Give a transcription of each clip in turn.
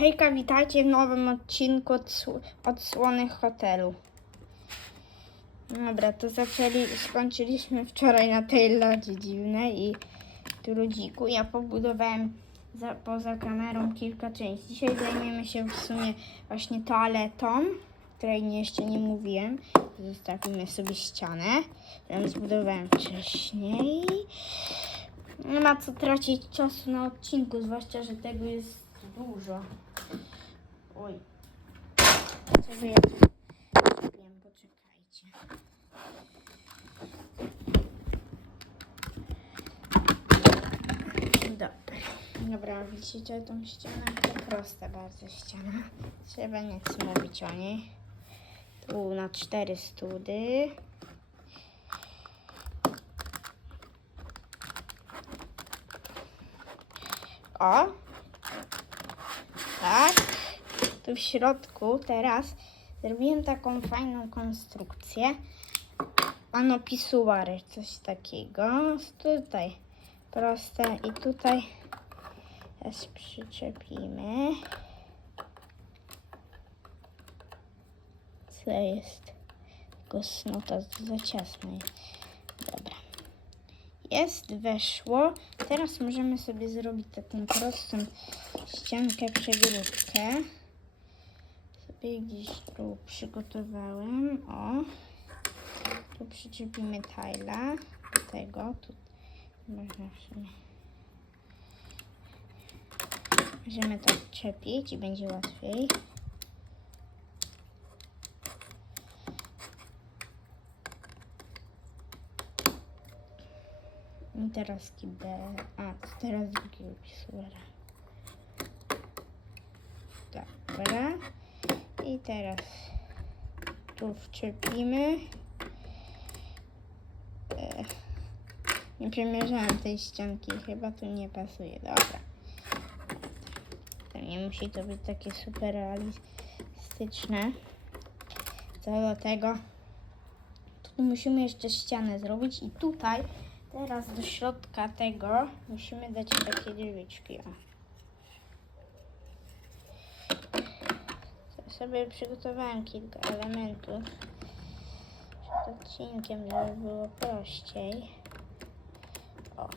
Hejka, witajcie w nowym odcinku odsł- odsłonych hotelu. Dobra, to zaczęli, skończyliśmy wczoraj na tej lodzie dziwnej i tu ludziku. Ja pobudowałem za, poza kamerą kilka części. Dzisiaj zajmiemy się w sumie właśnie toaletą, której nie, jeszcze nie mówiłem. Zostawimy sobie ścianę, którą zbudowałem wcześniej. Nie ma co tracić czasu na odcinku, zwłaszcza, że tego jest dużo. Oj. Czego ja tu wiem, poczekajcie. Dobra. Dobra, widzicie tą ścianę? To prosta bardzo ściana. Trzeba nic mówić o niej. Tu na cztery study. O, tak. Tu w środku teraz zrobiłem taką fajną konstrukcję. Ano pisuary, coś takiego. Tutaj proste i tutaj teraz przyczepimy. Co jest? Tylko snota za ciasno jest. Dobra. Jest, weszło. Teraz możemy sobie zrobić taką prostą ściankę, przegródkę. Sobie gdzieś tu przygotowałem. O. Tu przyczepimy tajla do tego. Tu można w sumie. Możemy to czepić i będzie łatwiej. Teraz kibel. A, teraz drugiego pisuara. Dobra. I teraz tu wczepimy. E, Nie przemierzałam tej ścianki, chyba tu nie pasuje. Dobra. Nie musi to być takie super realistyczne. Co do tego, tu musimy jeszcze ścianę zrobić i tutaj teraz do środka tego musimy dać takie drzwiczki. Ja sobie przygotowałem kilka elementów przed odcinkiem, żeby było prościej. O,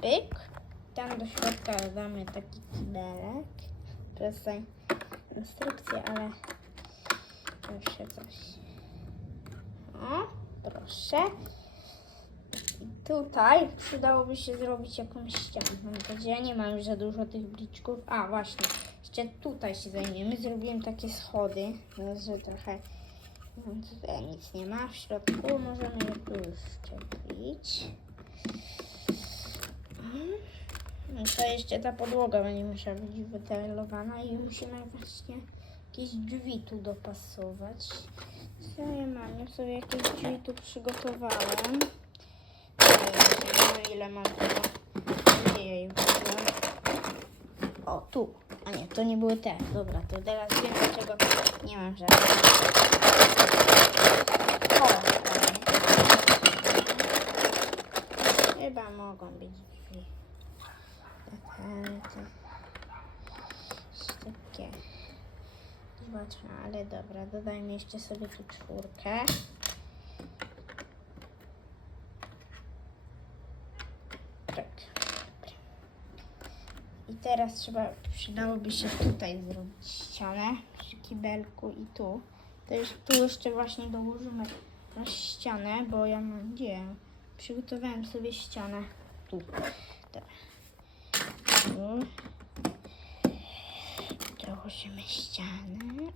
pyk. Tam do środka damy taki kibelek. Prosta instrukcja, ale jeszcze coś. O, proszę. Tutaj przydałoby się zrobić jakąś ścianę. Nadzieję, ja nie mam już za dużo tych bliczków. A, właśnie. Jeszcze tutaj się zajmiemy. Zrobiłem takie schody, no, że trochę no, tutaj nic nie ma w środku. Możemy je tu szczepić. No to jeszcze ta podłoga będzie musiała być wytalowana i musimy właśnie jakieś drzwi tu dopasować. Co ja mam? Ja sobie jakieś drzwi tu przygotowałem. Ile mam tego. Gdzie ja je? O, tu. A nie, to nie były te. Dobra, to teraz wiem dlaczego nie mam żadnych. O, fajnie. Chyba mogą być drzwi. Jest takie zobaczmy, ale dobra, dodajmy jeszcze sobie tu czwórkę. Tak. I teraz trzeba, przydałoby się tutaj zrobić ścianę przy kibelku i tu. To już, tu jeszcze właśnie dołożymy ścianę, bo ja mam, gdzie? Przygotowałem sobie ścianę tu. Tu. Dołożymy ścianę.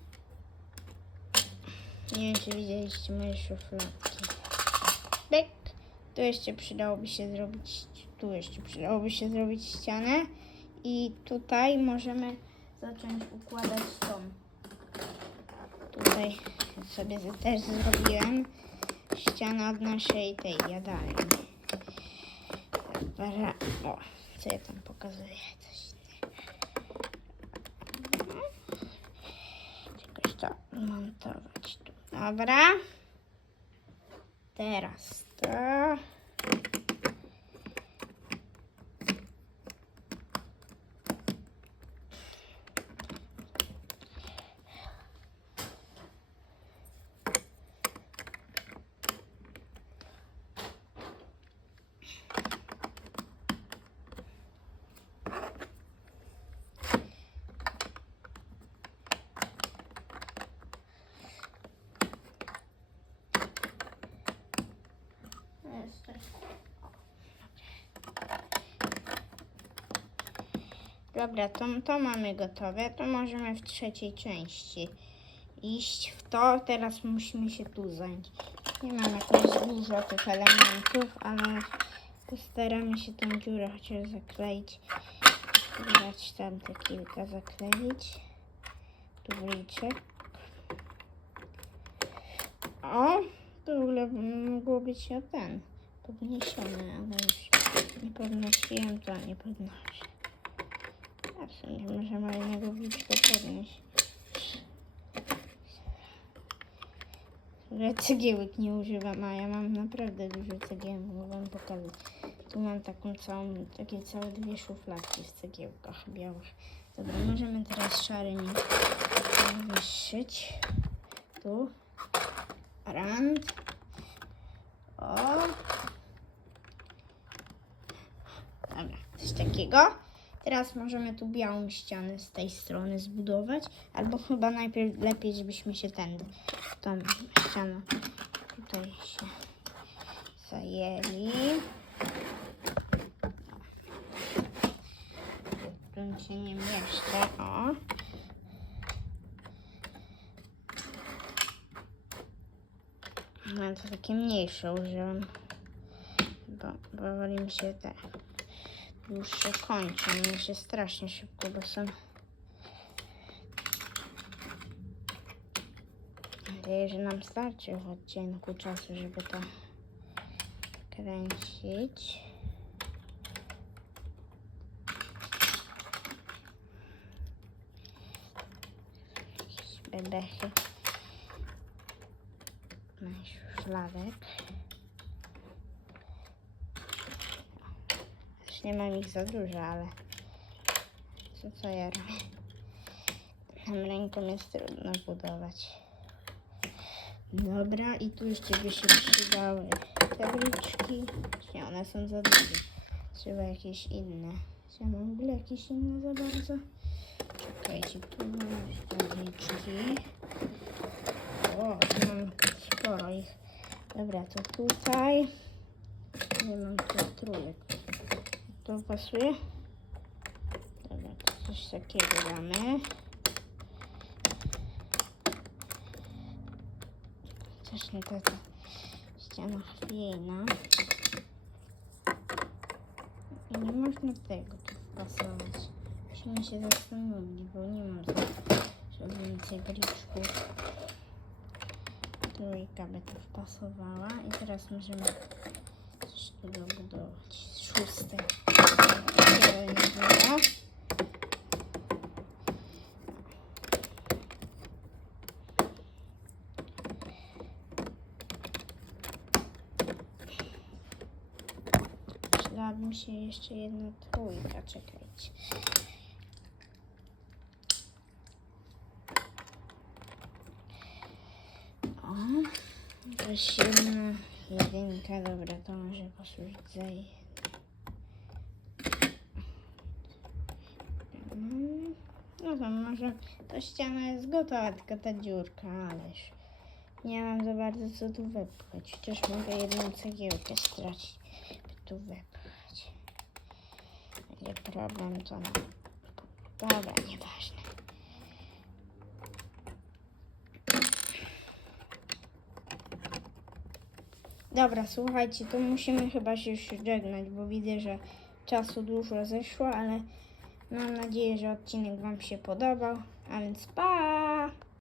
Nie wiem, czy widzieliście moje szufladki. Pyk. Tu jeszcze przydałoby się zrobić, tu jeszcze przydałoby się zrobić ścianę. I tutaj możemy zacząć układać tą. Tutaj sobie też zrobiłem ścianę od naszej tej jadalni. Dobra, o, co ja tam pokazuję? Coś innego. To montować tu. Dobra. Teraz to. Dobra, to, to mamy gotowe. To możemy w trzeciej części iść w to. Teraz musimy się tu zająć. Nie mam jakoś dużo tych elementów, ale postaramy się tą dziurę chociaż zakleić. Dać tam te kilka zakleić. Tu wliczek. O, to w ogóle mogło być o ten podniesione, ale już nie podnosiłem, to nie podnoszę. A w sumie może małego wliczka podnieść. Że cegiełek nie używam, a ja mam naprawdę dużo cegiełek, wam pokazać. Tu mam taką całą, takie całe dwie szufladki w cegiełkach białych. Dobra, możemy teraz szary wyszyć. Tu. Rand. O. Dobra, coś takiego. Teraz możemy tu białą ścianę z tej strony zbudować, albo chyba najpierw lepiej, żebyśmy się tędy, tą ścianą tutaj się zajęli. Tu się nie mieszczę, o. No to takie mniejsze użyłem, bo powoli mi się te dłuższe kończą. One się strasznie szybko, bo są... Nadzieję, że nam starczy w odcinku czasu, żeby to kręcić. Bebechy. Nasz szlawek. Też nie mam ich za dużo, ale co, co ja robię? Tam ręką jest trudno budować. Dobra, i tu jeszcze by się przydały te bryczki. Nie, one są za duże. Trzeba jakieś inne. Ja mam w jakieś inne za bardzo? Czekajcie, tu mam bryczki. O, tu mam sporo ich. Dobra, to tutaj. Nie mam tu trójek. To pasuje? Dobra, to coś takiego damy. Coś nie to, to ściana chwiejna. I nie można tego tu wpasować. Musimy się zastanowić, bo nie mam więcej briczków. Trójka by tu wpasowała i teraz możemy dobudować. Szóste. Dobra. Przydałaby mi się jeszcze jedna trójka, czekajcie. O, jedna jedynka, dobra, to może posłużyć za No to może ta ściana jest gotowa, tylko ta dziurka, ależ nie mam za bardzo co tu wepchać. Chociaż mogę jedną cegiełkę stracić, by tu wepchać. Będzie problem, to no. Dobra, nieważne. Dobra, słuchajcie, to musimy chyba się już żegnać, bo widzę, że czasu dużo zeszło, ale mam nadzieję, że odcinek Wam się podobał. A więc pa!